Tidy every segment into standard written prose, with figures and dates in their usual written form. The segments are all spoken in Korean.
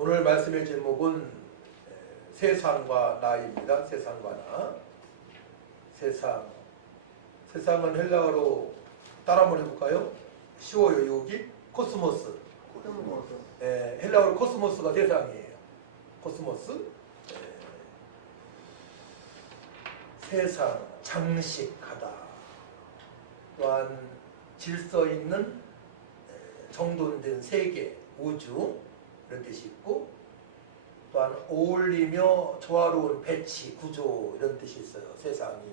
오늘 말씀의 제목은 세상과 나입니다. 세상과 나. 세상은 헬라어로 따라 한번 해볼까요? 쉬워요. 여기 코스모스. 헬라어로 코스모스가 세상이에요. 코스모스. 세상, 장식하다. 또한 질서 있는 정돈된 세계, 우주 이런 뜻이 있고, 또한 어울리며 조화로운 배치, 구조 이런 뜻이 있어요. 세상이.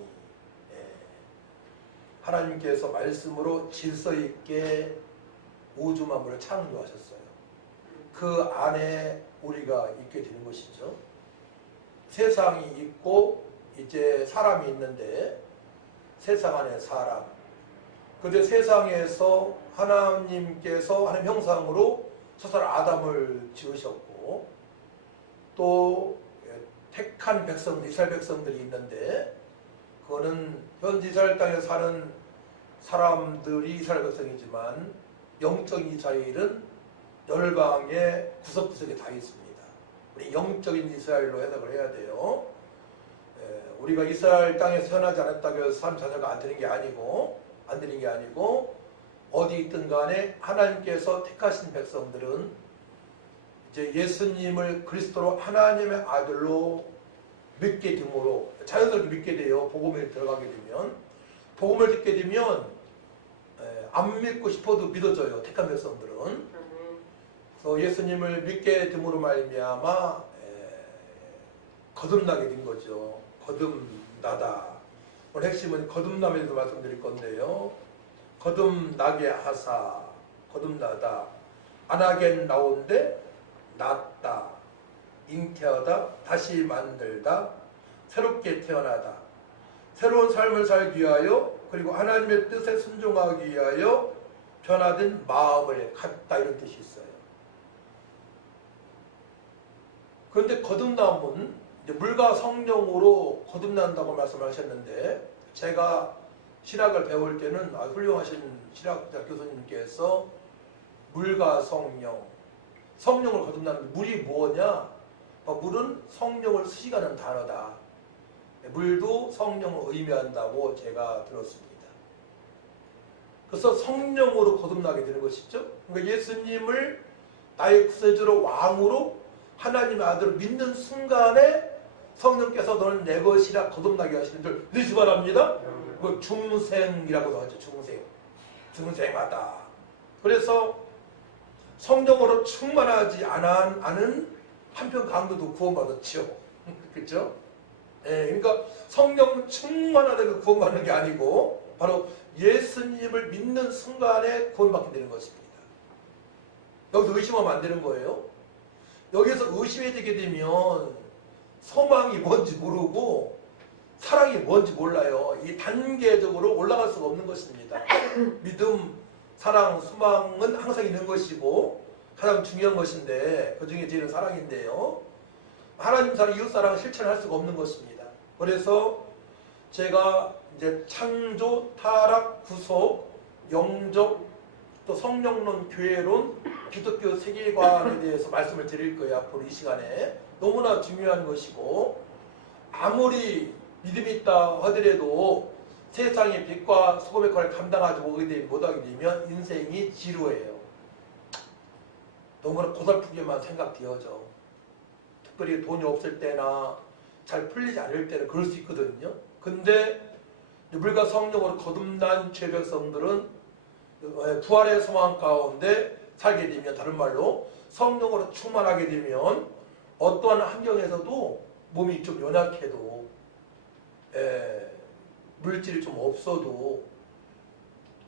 하나님께서 말씀으로 질서 있게 우주 만물을 창조하셨어요. 그 안에 우리가 있게 되는 것이죠. 세상이 있고 이제 사람이 있는데, 세상 안에 사람. 그런데 세상에서 하나님께서 하나님 형상으로 첫사람 아담을 지으셨고, 또 택한 백성들, 이스라엘 백성들이 있는데, 그거는 현지 이스라엘 땅에 사는 사람들이 이스라엘 백성이지만 영적인 이스라엘은 열방의 구석구석에 다 있습니다. 우리 영적인 이스라엘로 해석을 해야 돼요. 우리가 이스라엘 땅에서 태어나지 않았다고 해서 사람 자녀가 안 되는 게 아니고, 어디 있든 간에 하나님께서 택하신 백성들은 이제 예수님을 그리스도로 하나님의 아들로 믿게 됨으로 자연스럽게 믿게 돼요. 복음에 들어가게 되면. 복음을 듣게 되면 안 믿고 싶어도 믿어져요. 택한 백성들은. 그래서 예수님을 믿게 됨으로 말미암아 거듭나게 된 거죠. 거듭나다. 오늘 핵심은 거듭남에 대해서 말씀드릴 건데요. 거듭나게 하사, 거듭나다. 안하겐 나온데 낫다, 잉태하다, 다시 만들다, 새롭게 태어나다, 새로운 삶을 살기 위하여, 그리고 하나님의 뜻에 순종하기 위하여 변화된 마음을 갖다, 이런 뜻이 있어요. 그런데 거듭남은 이제 물과 성령으로 거듭난다고 말씀하셨는데, 제가 신학을 배울 때는 훌륭하신 신학자 교수님께서 물과 성령을 거듭나는 물이 뭐냐? 물은 성령을 수식하는 단어다. 물도 성령을 의미한다고 제가 들었습니다. 그래서 성령으로 거듭나게 되는 것이죠. 그러니까 예수님을 나의 구세주로 왕으로 하나님의 아들을 믿는 순간에 성령께서 너는 내 것이라 거듭나게 하시는 줄 믿으시 바랍니다. 그 중생이라고도 하죠. 중생하다. 그래서 성령으로 충만하지 않은 한편 강도도 구원받았죠. 그렇죠? 그러니까 성령 충만하다고 구원받는 게 아니고 바로 예수님을 믿는 순간에 구원받게 되는 것입니다. 여기서 의심하면 안 되는 거예요. 여기서 의심이 되게 되면 소망이 뭔지 모르고 사랑이 뭔지 몰라요. 이 단계적으로 올라갈 수가 없는 것입니다. 믿음, 사랑, 소망은 항상 있는 것이고 가장 중요한 것인데, 그 중에 제일은 사랑인데요. 하나님 사랑, 이웃 사랑을 실천할 수가 없는 것입니다. 그래서 제가 이제 창조, 타락, 구속, 영적, 또 성령론, 교회론, 기독교 세계관에 대해서 말씀을 드릴 거예요. 앞으로 이 시간에. 너무나 중요한 것이고, 아무리 믿음이 있다 하더라도 세상의 빛과 소금의 역할을 감당하지 못하게 되면 인생이 지루해요. 너무나 고달프게만 생각되어져. 특별히 돈이 없을 때나 잘 풀리지 않을 때는 그럴 수 있거든요. 근데 물과 성령으로 거듭난 죄백성들은 부활의 소망 가운데 살게 되면, 다른 말로 성령으로 충만하게 되면 어떠한 환경에서도 몸이 좀 연약해도, 물질이 좀 없어도,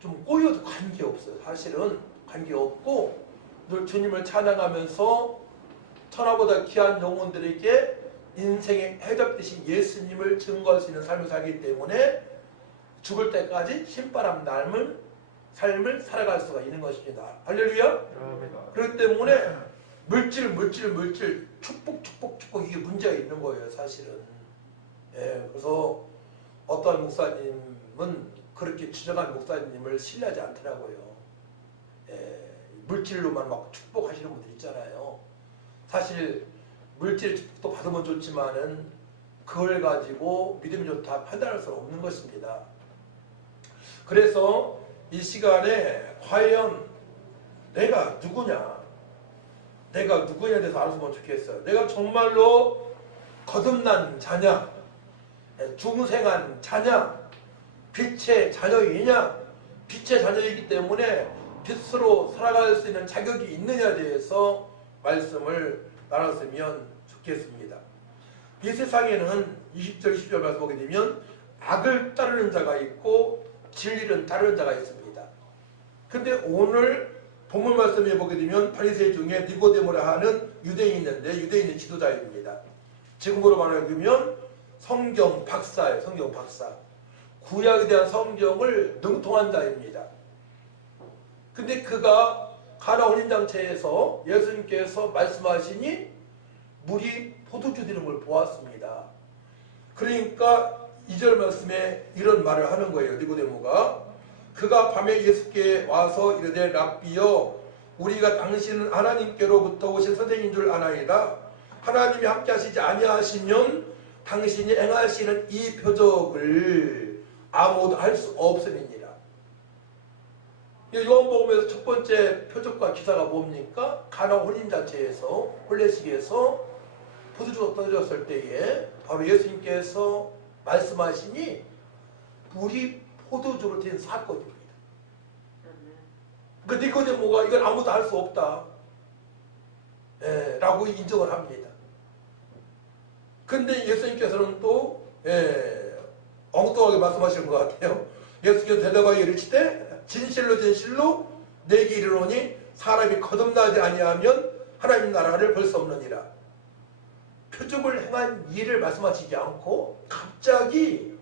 좀 꼬여도 관계없어요. 사실은 관계없고 늘 주님을 찬양하면서 천하보다 귀한 영혼들에게 인생의 해적 대신 예수님을 증거할 수 있는 삶을 살기 때문에 죽을 때까지 신바람 남은 삶을 살아갈 수가 있는 것입니다. 할렐루야. 그렇기 때문에 물질, 축복 이게 문제가 있는 거예요. 사실은. 그래서 어떠한 목사님은 그렇게 주장한 목사님을 신뢰하지 않더라고요. 물질로만 막 축복하시는 분들 있잖아요. 사실 물질의 축복도 받으면 좋지만은 그걸 가지고 믿음이 좋다 판단할 수는 없는 것입니다. 그래서 이 시간에 과연 내가 누구냐, 내가 누구냐에 대해서 알아보면 좋겠어요. 내가 정말로 거듭난 자냐, 중생한 자냐, 빛의 자녀이냐, 빛의 자녀이기 때문에 빛으로 살아갈 수 있는 자격이 있느냐에 대해서 말씀을 나눴으면 좋겠습니다. 이 세상에는 20절, 20절 말씀 보게 되면 악을 따르는 자가 있고 진리를 따르는 자가 있습니다. 근데 오늘 본문 말씀에 보게 되면 바리새인 중에 니고데모라 하는 유대인이 있는데 유대인의 지도자입니다. 지금으로 말하면 성경 박사예요. 성경 박사. 구약에 대한 성경을 능통한 자입니다. 근데 그가 가나 혼인장체에서 예수님께서 말씀하시니 물이 포도주 되는 걸 보았습니다. 그러니까 2절 말씀에 이런 말을 하는 거예요. 니고데모가 그가 밤에 예수께 와서 이르되 랍비여 우리가 당신은 하나님께로부터 오신 선생인 줄 아나이다. 하나님이 함께 하시지 아니하시면 당신이 행하시는 이 표적을 아무도 할 수 없음이니라. 요한복음에서 첫 번째 표적과 기사가 뭡니까? 가나 혼인잔치에서 혼례식에서 포도주가 떨어졌을 때에 바로 예수님께서 말씀하시니 물이 포도주로 된 사건입니다. 그 니고데모가 이건 아무도 할 수 없다 라고 인정을 합니다. 근데 예수님께서는 또 엉뚱하게 말씀하시는 것 같아요. 예수께서 대답하여 이르시되 진실로 진실로 내게 이르노니 사람이 거듭나지 아니하면 하나님 나라를 볼 수 없느니라. 표적을 행한 일을 말씀하시지 않고 갑자기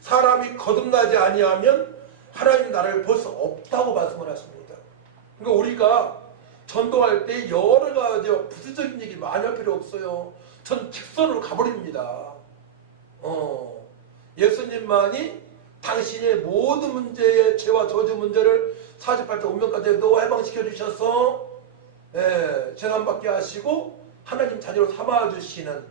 사람이 거듭나지 아니하면 하나님 나라를 볼 수 없다고 말씀을 하십니다. 그러니까 우리가 전도할 때 여러 가지 부수적인 얘기 많이 할 필요 없어요. 전 직선으로 가버립니다. 예수님만이 당신의 모든 문제의 죄와 저주 문제를 48절 운명까지도 해방시켜 주셔서 재난받게 하시고 하나님 자녀로 삼아주시는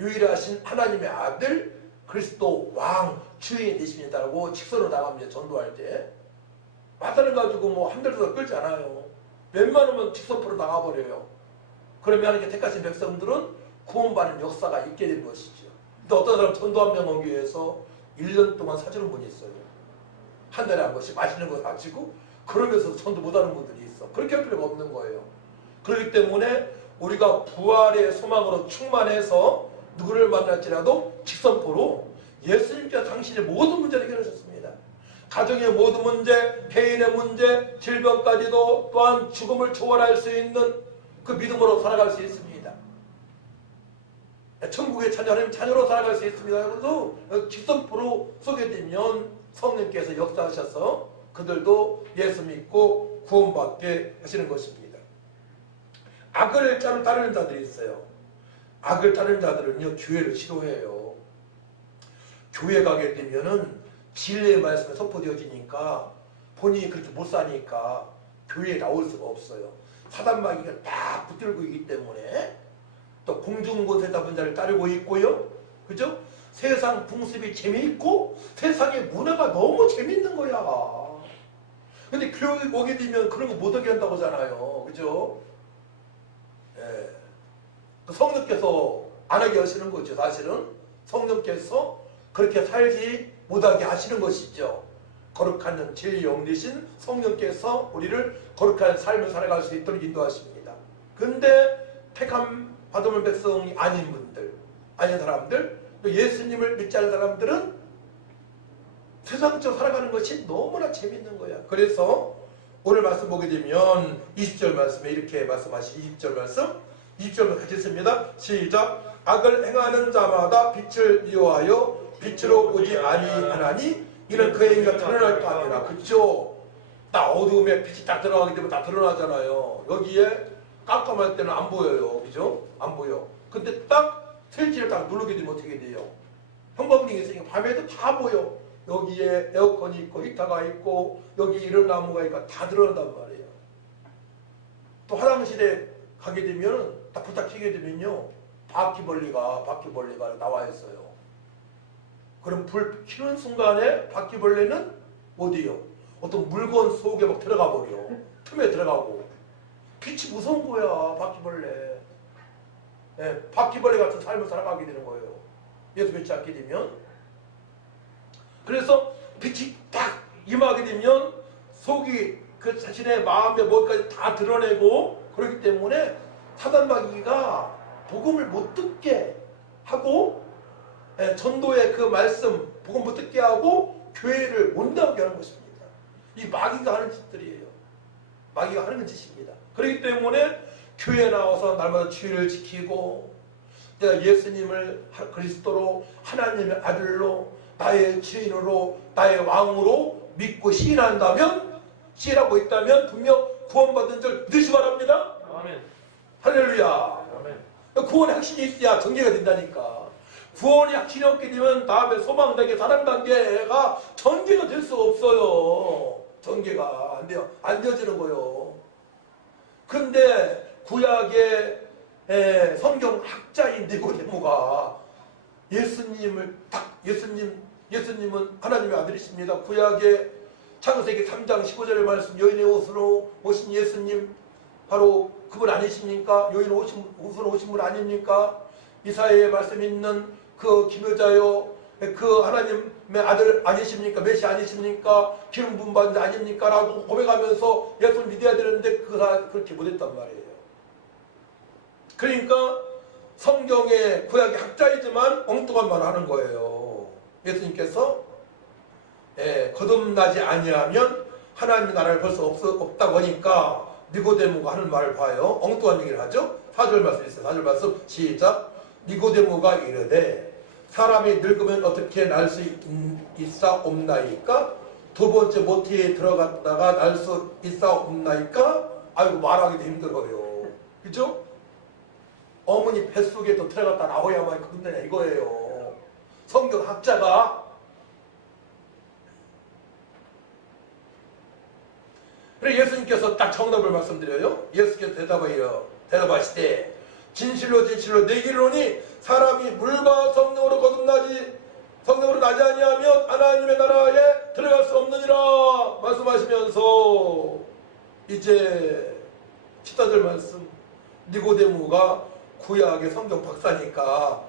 유일하신 하나님의 아들 그리스도 왕 주인이 되십니다라고 직선으로 나갑니다. 전도할 때 마다를 가지고 뭐 한 대도 끌지 않아요. 웬만하면 직선으로 나가버려요. 그러면 하나님께 택하신 백성들은 구원받는 역사가 있게 된 것이죠. 근데 어떤 사람 전도 한 명 오기 위해서 1년 동안 사주는 분이 있어요. 한 달에 한 번씩 맛있는 거 사주고 그러면서 전도 못하는 분들이 있어. 그렇게 할 필요가 없는 거예요. 그렇기 때문에 우리가 부활의 소망으로 충만해서 누구를 만날지라도 직선포로 예수님께서 당신의 모든 문제를 해결하셨습니다. 가정의 모든 문제, 개인의 문제, 질병까지도 또한 죽음을 초월할 수 있는 그 믿음으로 살아갈 수 있습니다. 천국의 자녀, 하나님 자녀로 살아갈 수 있습니다. 그래서 직선포로 소개되면 성령께서 역사하셔서 그들도 예수 믿고 구원받게 하시는 것입니다. 악을 따르는 자들이 있어요. 악을 따르는 자들은요, 교회를 싫어해요. 교회 가게 되면은 진리의 말씀에 선포되어지니까 본인이 그렇게 못 사니까 교회에 나올 수가 없어요. 사단마귀가 딱 붙들고 있기 때문에 또 공중곳에 잡은 자를 따르고 있고요. 그죠? 세상 풍습이 재미있고 세상의 문화가 너무 재밌는 거야. 근데 교회 오게 되면 그런 거 못하게 한다고 하잖아요. 그죠? 성령께서 안 하게 하시는 거죠. 사실은 성령께서 그렇게 살지 못하게 하시는 것이죠. 거룩한 진리 영리신 성령께서 우리를 거룩한 삶을 살아갈 수 있도록 인도하십니다. 근데 택함 받은 백성이 아닌 분들, 아닌 사람들, 또 예수님을 믿지 않는 사람들은 세상적으로 살아가는 것이 너무나 재밌는 거야. 그래서 오늘 말씀 보게 되면 20절 말씀에 이렇게 말씀하신 20절 말씀, 20절을 같이 씁니다. 시작. 악을 행하는 자마다 빛을 미워하여 빛으로 오지 아니하나니 이는 그의 행위가 드러날 거 아니라. 그렇죠? 딱 어두움에 빛이 딱 들어가게 되면 다 드러나잖아요. 여기에 깜깜할 때는 안 보여요. 그죠? 안 보여. 근데 딱 스위치를 딱 누르게 되면 어떻게 돼요? 형광등이 있으니까 밤에도 다 보여. 여기에 에어컨이 있고 히터가 있고 여기 이런 나무가 있고 다 드러난단 말이에요. 또 화장실에 가게 되면 딱 부탁하게 되면요 바퀴벌레가 나와 있어요. 그럼 불 켜는 순간에 바퀴벌레는 어디요? 어떤 물건 속에 막 들어가 버려. 틈에 들어가고. 빛이 무서운 거야 바퀴벌레. 예, 바퀴벌레 같은 삶을 살아가게 되는 거예요. 예수 믿지 않게 되면. 그래서 빛이 딱 임하게 되면 속이 그 자신의 마음의 뭐까지 다 드러내고 그렇기 때문에 사단마귀가 복음을 못 듣게 하고 전도의 그 말씀 복음 못 듣게 하고 교회를 못 나오게 하는 것입니다. 이 마귀가 하는 짓들이에요. 마귀가 하는 짓입니다. 그렇기 때문에 교회에 나와서 날마다 주의를 지키고 내가 예수님을 그리스도로 하나님의 아들로 나의 주인으로 나의 왕으로 믿고 시인하고 있다면 분명 구원받은 줄 믿으시 바랍니다. 아멘. 할렐루야. 아멘. 구원의 확신이 있어야 전개가 된다니까. 구원이 확신이 없게 되면 다음에 소망단계, 사랑단계가 전개가 될 수가 없어요. 전개가 안 돼요. 안 되어지는 거예요. 근데 구약의 성경 학자인 니고데모가 예수님은 하나님의 아들이십니다. 구약의 창세기 3장 15절의 말씀 여인의 옷으로 오신 예수님 바로 그분 아니십니까? 여인의 옷으로 오신 분 아닙니까? 이사야의 말씀 있는 그 기묘자요 그 하나님의 아들 아니십니까? 메시 아니십니까? 기름 부은 바 아닙니까? 라고 고백하면서 예수를 믿어야 되는데 그 사람 그렇게 못했단 말이에요. 그러니까 성경의 구약의 학자이지만 엉뚱한 말을 하는 거예요. 예수님께서 거듭나지 아니하면 하나님의 나라를 볼 수 없다고 하니까 니고데모가 하는 말을 봐요. 엉뚱한 얘기를 하죠. 4절 말씀 있어요. 4절 말씀 시작. 니고데모가 이르되 사람이 늙으면 어떻게 날 수 있사옵나이까? 두 번째 모태에 들어갔다가 날 수 있사옵나이까? 아이고 말하기도 힘들어요. 그죠? 어머니 뱃속에 또 들어갔다 나와야만 거듭나냐 이거예요. 성경 학자가. 그래 예수님께서 딱 정답을 말씀드려요. 예수께서 대답하시되 진실로 내게 이르노니 사람이 물과 성령으로 나지 아니하면 하나님의 나라에 들어갈 수 없느니라 말씀하시면서 이제 14절 말씀 니고데모가 구약의 성경 박사니까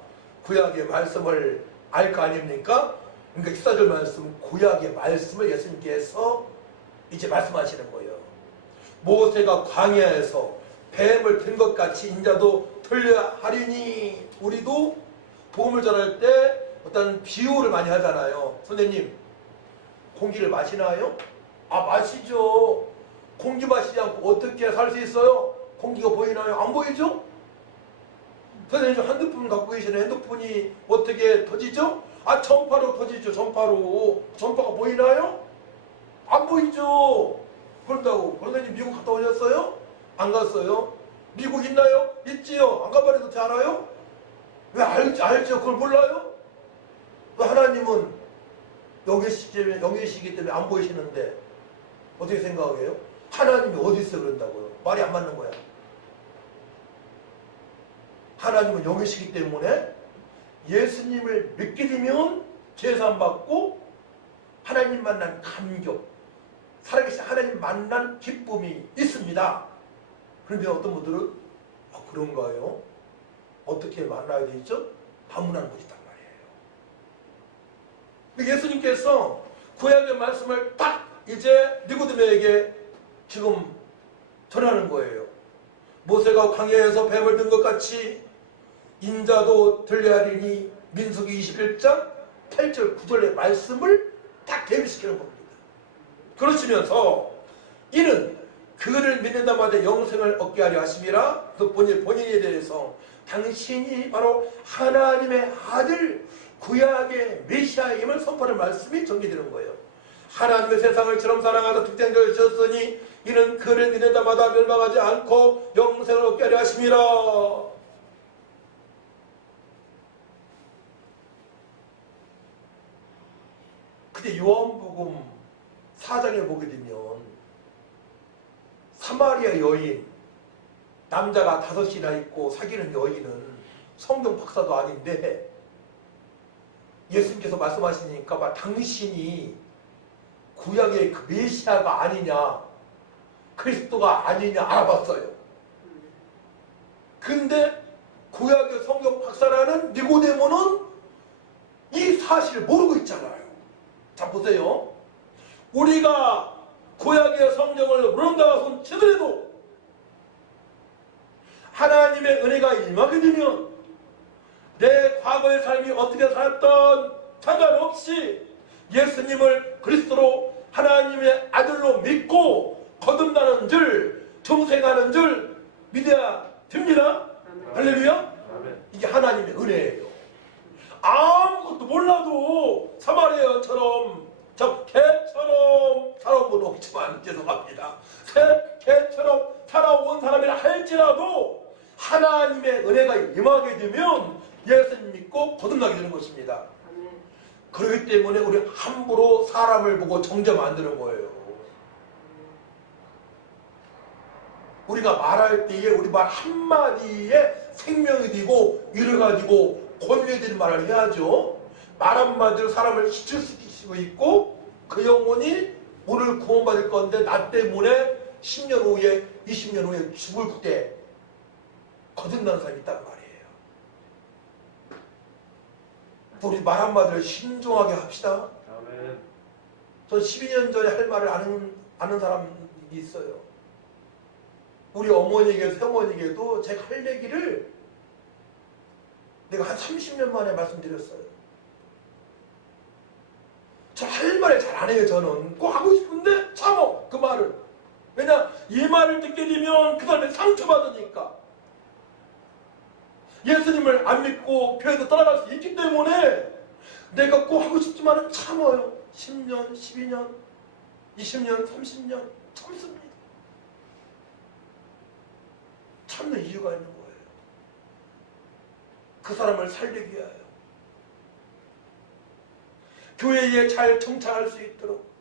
구약의 말씀을 알 거 아닙니까? 그러니까 14절 말씀 구약의 말씀을 예수님께서 이제 말씀하시는 거예요. 모세가 광야에서 뱀을 든 것 같이 인자도 들려야 하리니. 우리도 복음을 전할 때 어떤 비유를 많이 하잖아요. 선생님 공기를 마시나요? 마시죠. 공기 마시지 않고 어떻게 살 수 있어요? 공기가 보이나요? 안 보이죠? 선생님 핸드폰 갖고 계시는 핸드폰이 어떻게 터지죠? 전파로 터지죠. 전파가 보이나요? 안 보이죠. 그런다고 선생님 미국 갔다 오셨어요? 안 갔어요. 미국 있나요? 있지요. 안 가봐도 어떻게 알아요? 왜 알죠? 그걸 몰라요? 왜 하나님은 영계시기 때문에 안 보이시는데 어떻게 생각해요? 하나님이 어디 있어 그런다고요? 말이 안 맞는 거야. 하나님은 영이시기 때문에 예수님을 믿게 되면 제사함 받고 하나님 만난 감격, 살아계신 하나님 만난 기쁨이 있습니다. 그런데 어떤 분들은 그런가요? 어떻게 만나야 되죠? 다문화는 것이단 말이에요. 예수님께서 구약의 말씀을 딱 이제 니고데모에게 지금 전하는 거예요. 모세가 광야에서 뱀을 든 것 같이 인자도 들려하리니 민수기 21장 8절 9절의 말씀을 딱 대비시키는 겁니다. 그러시면서 이는 그를 믿는 자마다 영생을 얻게 하려 하심이라. 그 본인에 대해서 당신이 바로 하나님의 아들 구약의 메시아임을 선포하는 말씀이 전개되는 거예요. 하나님의 세상을 처럼 사랑하사 독생자를 주셨으니 이는 그를 믿는 자마다 멸망하지 않고 영생을 얻게 하려 하심이라. 근데 요한복음 4장에 보게 되면 사마리아 여인 남자가 5이나 있고 사귀는 여인은 성경 박사도 아닌데 예수님께서 말씀하시니까 막 당신이 구약의 그 메시아가 아니냐, 그리스도가 아니냐 알아봤어요. 근데 구약의 성경 박사라는 니고데모는 이 사실을 모르고 있잖아요. 자 보세요. 우리가 구약의 성경을 모른다 손 치더라도 하나님의 은혜가 임하게 되면 내 과거의 삶이 어떻게 살았던 상관없이 예수님을 그리스도로 하나님의 아들로 믿고 거듭나는 줄 정생하는 줄 믿어야 됩니다. 할렐루야. 이게 하나님의 은혜예요. 아무것도 몰라도 사마리아처럼 저 개처럼 살아온 건 없지만 죄송합니다. 개처럼 살아온 사람이라 할지라도 하나님의 은혜가 임하게 되면 예수님 믿고 거듭나게 되는 것입니다. 그렇기 때문에 우리 함부로 사람을 보고 정죄 만드는 거예요. 우리가 말할 때에 우리 말 한마디에 생명이 되고 위를 가지고 권유해드리는 말을 해야죠. 말 한마디로 사람을 시출시키고 있고 그 영혼이 오늘 구원받을 건데 나 때문에 10년 후에 20년 후에 죽을 때 거듭나는 사람이 있단 말이에요. 우리 말 한마디를 신중하게 합시다. 전 12년 전에 할 말을 아는 사람이 있어요. 우리 어머니에게 새어머니에게도 제가 할 얘기를 내가 한 30년 만에 말씀드렸어요. 저 할 말을 잘 안 해요. 저는 꼭 하고 싶은데 참어 그 말을. 왜냐 이 말을 듣게 되면 그 사람이 상처받으니까. 예수님을 안 믿고 교회에서 떠나갈 수 있기 때문에 내가 꼭 하고 싶지만 참어요. 10년, 12년, 20년, 30년 참습니다. 참는 이유가 있는 거예요. 그 사람을 살리기 위하여. 교회에 잘 정착할 수 있도록.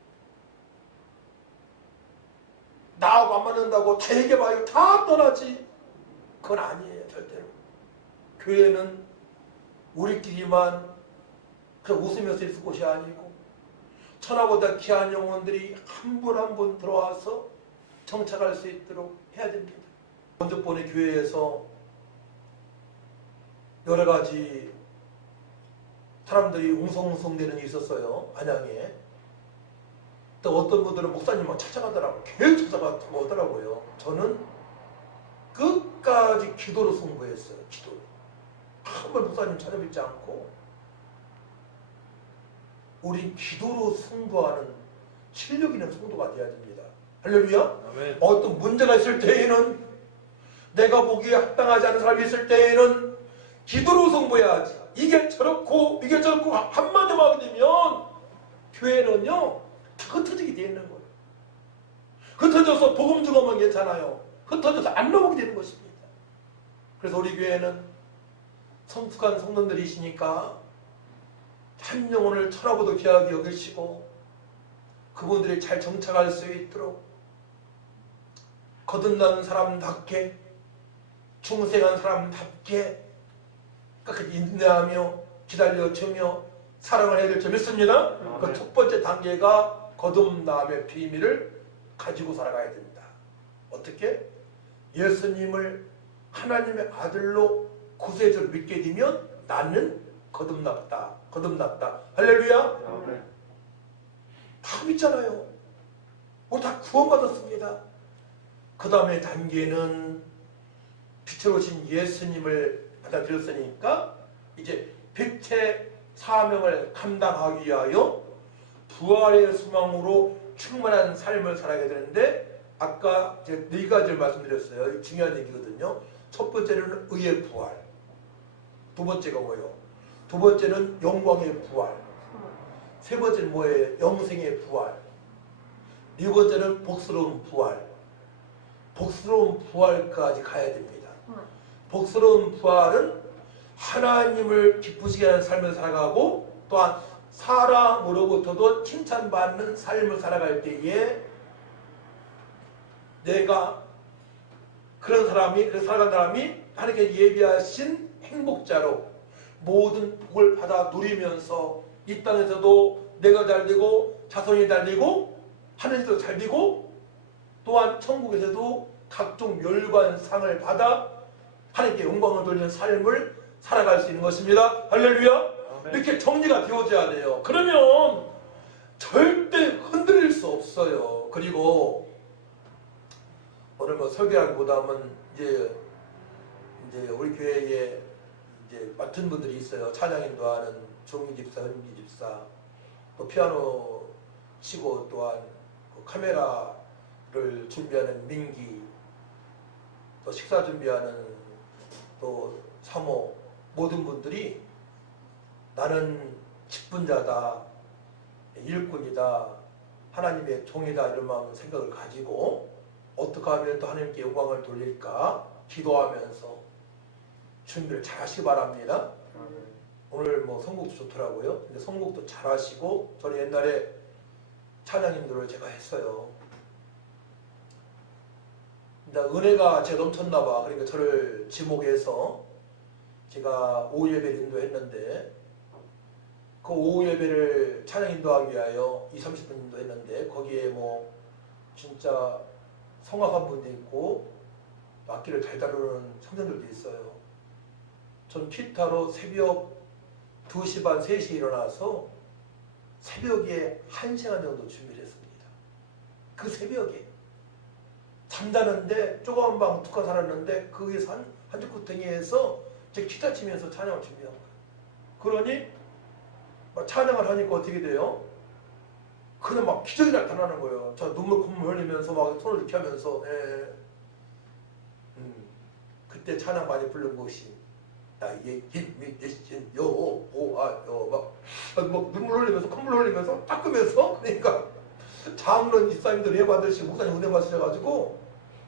나하고 안 맞는다고 다 얘기해봐요. 다 떠나지. 그건 아니에요. 절대로. 교회는 우리끼리만 그냥 웃으면서 있을 곳이 아니고 천하보다 귀한 영혼들이 한 분 한 분 들어와서 정착할 수 있도록 해야 됩니다. 먼저 번에 교회에서 여러 가지 사람들이 웅성웅성대는 일이 있었어요. 안양에. 또 어떤 분들은 목사님만 찾아가더라고요. 계속 찾아가고 오더라고요. 저는 끝까지 기도로 승부했어요. 기도로. 한 번 목사님 찾아뵙지 않고 우리 기도로 승부하는 실력 있는 성도가 되어야 됩니다. 할렐루야. 아멘. 어떤 문제가 있을 때에는 내가 보기에 합당하지 않은 사람이 있을 때에는 기도로 승부해야지. 이게 저렇고 이게 저렇고 한마디만 하게 되면 교회는요 다 흩어지게 되어 있는 거예요. 흩어져서 복음 주고만 괜찮아요. 흩어져서 안 넘어오게 되는 것입니다. 그래서 우리 교회는 성숙한 성도들이시니까 한 영혼을 천하보다 귀하게 여기시고 그분들이 잘 정착할 수 있도록 거듭난 사람답게 중생한 사람답게 끝까지 인내하며 기다려주며 사랑을 해야 될 줄 믿습니다. 그 첫 번째 단계가 거듭남의 비밀을 가지고 살아가야 됩니다. 어떻게? 예수님을 하나님의 아들로 구세주를 믿게 되면 나는 거듭났다. 거듭났다. 할렐루야. 다 믿잖아요. 우리 다 구원받았습니다. 그 다음에 단계는 빛으로 오신 예수님을 받아들였으니까 이제 빛의 사명을 감당하기 위하여 부활의 소망으로 충만한 삶을 살아야 되는데 아까 제가 4가지를 말씀드렸어요. 이거 중요한 얘기거든요. 첫 번째는 의의 부활. 두 번째가 뭐예요? 두 번째는 영광의 부활. 세 번째는 뭐예요? 영생의 부활. 네 번째는 복스러운 부활. 복스러운 부활까지 가야 됩니다. 복스러운 부활은 하나님을 기쁘시게 하는 삶을 살아가고 또한 사람으로부터도 칭찬받는 삶을 살아갈 때에 내가 그런 사람이, 그래서 살아간 사람이 하나님께 예비하신 행복자로 모든 복을 받아 누리면서 이 땅에서도 내가 잘 되고 자손이 잘 되고 하늘에서도 잘 되고 또한 천국에서도 각종 멸관상을 받아 하나님께 영광을 돌리는 삶을 살아갈 수 있는 것입니다. 할렐루야. 이렇게 정리가 되어져야 돼요. 그러면 절대 흔들릴 수 없어요. 그리고 오늘 뭐 설교하기보다는 이제 우리 교회에 이제 맡은 분들이 있어요. 찬양 인도하는 종희 집사, 현기 집사, 또 피아노 치고 또한 그 카메라를 준비하는 민기, 또 식사 준비하는 또 사모, 모든 분들이 나는 직분자다, 일꾼이다, 하나님의 종이다 이런 마음 생각을 가지고 어떻게 하면 또 하나님께 영광을 돌릴까 기도하면서 준비를 잘 하시기 바랍니다. 오늘 뭐 선곡도 좋더라고요. 근데 선곡도 잘 하시고 저는 옛날에 찬양 인도를 제가 했어요. 근데 은혜가 제 넘쳤나 봐. 그러니까 저를 지목해서 제가 오후 예배를 인도했는데 그 오후 예배를 찬양 인도하기 위하여 20-30분 인도했는데 거기에 뭐 진짜 성악한 분도 있고 악기를 잘 다루는 청년들도 있어요. 전 기타로 새벽 2시 반, 3시에 일어나서 새벽에 1시간 정도 준비를 했습니다. 그 새벽에 잠자는데 조그만 방 툭 살았는데 거기서 한 주구덩이에서 제 기타 치면서 찬양을 준비한 거예요. 그러니 찬양을 하니까 어떻게 돼요? 그냥 막 기적이 나타나는 거예요. 저 눈물 콧물 흘리면서 막 손을 이렇게 하면서 그때 찬양 많이 부른 것이 나의 힘이 되신 여호와여 막 눈물 흘리면서 콧물 흘리면서 닦으면서 그러니까 장로는 집사님들 은혜 받으시고 목사님 은혜 받으셔가지고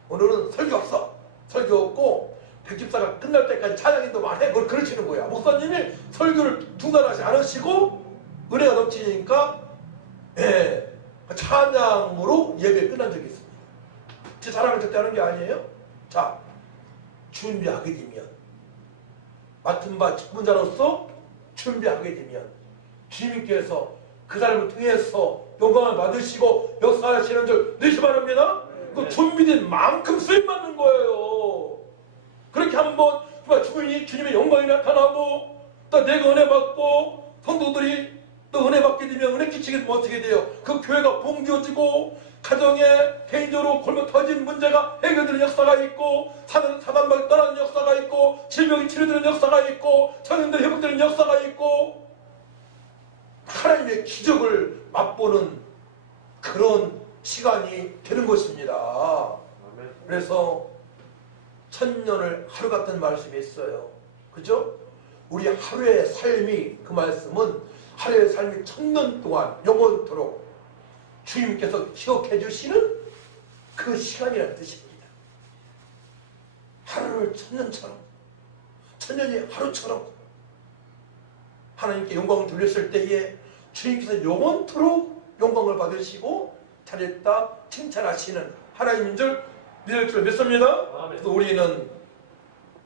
오늘은 설교 없어. 설교 없고 백집사가 끝날 때까지 찬양인도 말해. 그걸 그르치는 거야. 목사님이 설교를 중단하지 않으시고 은혜가 넘치니까 찬양으로 예배 끝난 적이 있습니다. 제 자랑을 절대 하는 게 아니에요. 자, 준비하게 되면 맡은 바 직분자로서 준비하게 되면 주님께서 그 사람을 통해서 영광을 받으시고 역사하시는 줄 믿으시 바랍니다. 그 준비된 만큼 쓰임받는 거예요. 그렇게 한번 주님의 영광이 나타나고 또 내가 은혜 받고 성도들이 또 은혜 받게 되면 은혜 끼치게 되면 어떻게 돼요? 그 교회가 봉기어지고 가정에 개인적으로 골목 터진 문제가 해결되는 역사가 있고 사단방이 떠나는 역사가 있고 질병이 치료되는 역사가 있고 청년들이 회복되는 역사가 있고 하나님의 기적을 맛보는 그런 시간이 되는 것입니다. 그래서 천년을 하루 같은 말씀이 있어요. 그죠? 우리 하루의 삶이 그 말씀은 하루의 삶이 천년 동안 영원토록 주님께서 기억해 주시는 그 시간이라는 뜻입니다. 하루를 천년처럼 천년이 하루처럼 하나님께 영광을 돌렸을 때에 주님께서 영원토록 영광을 받으시고 잘했다 칭찬하시는 하나님인 줄 믿을 줄 믿습니다. 그래서 우리는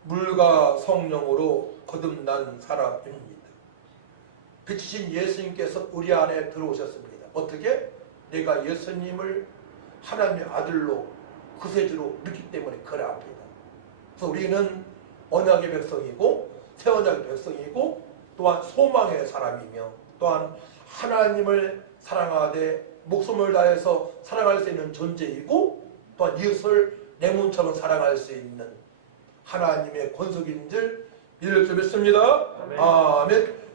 물과 성령으로 거듭난 사람입니다. 빛이신 예수님께서 우리 안에 들어오셨습니다. 어떻게? 내가 예수님을 하나님의 아들로 구세주로 믿기 때문에 그러합니다. 그래서 우리는 언약의 백성이고 새 언약의 백성이고 또한 소망의 사람이며 또한 하나님을 사랑하되 목숨을 다해서 사랑할 수 있는 존재이고 또한 이웃을 내 몸처럼 사랑할 수 있는 하나님의 권속인 줄 믿을 줄 믿습니다. 아멘.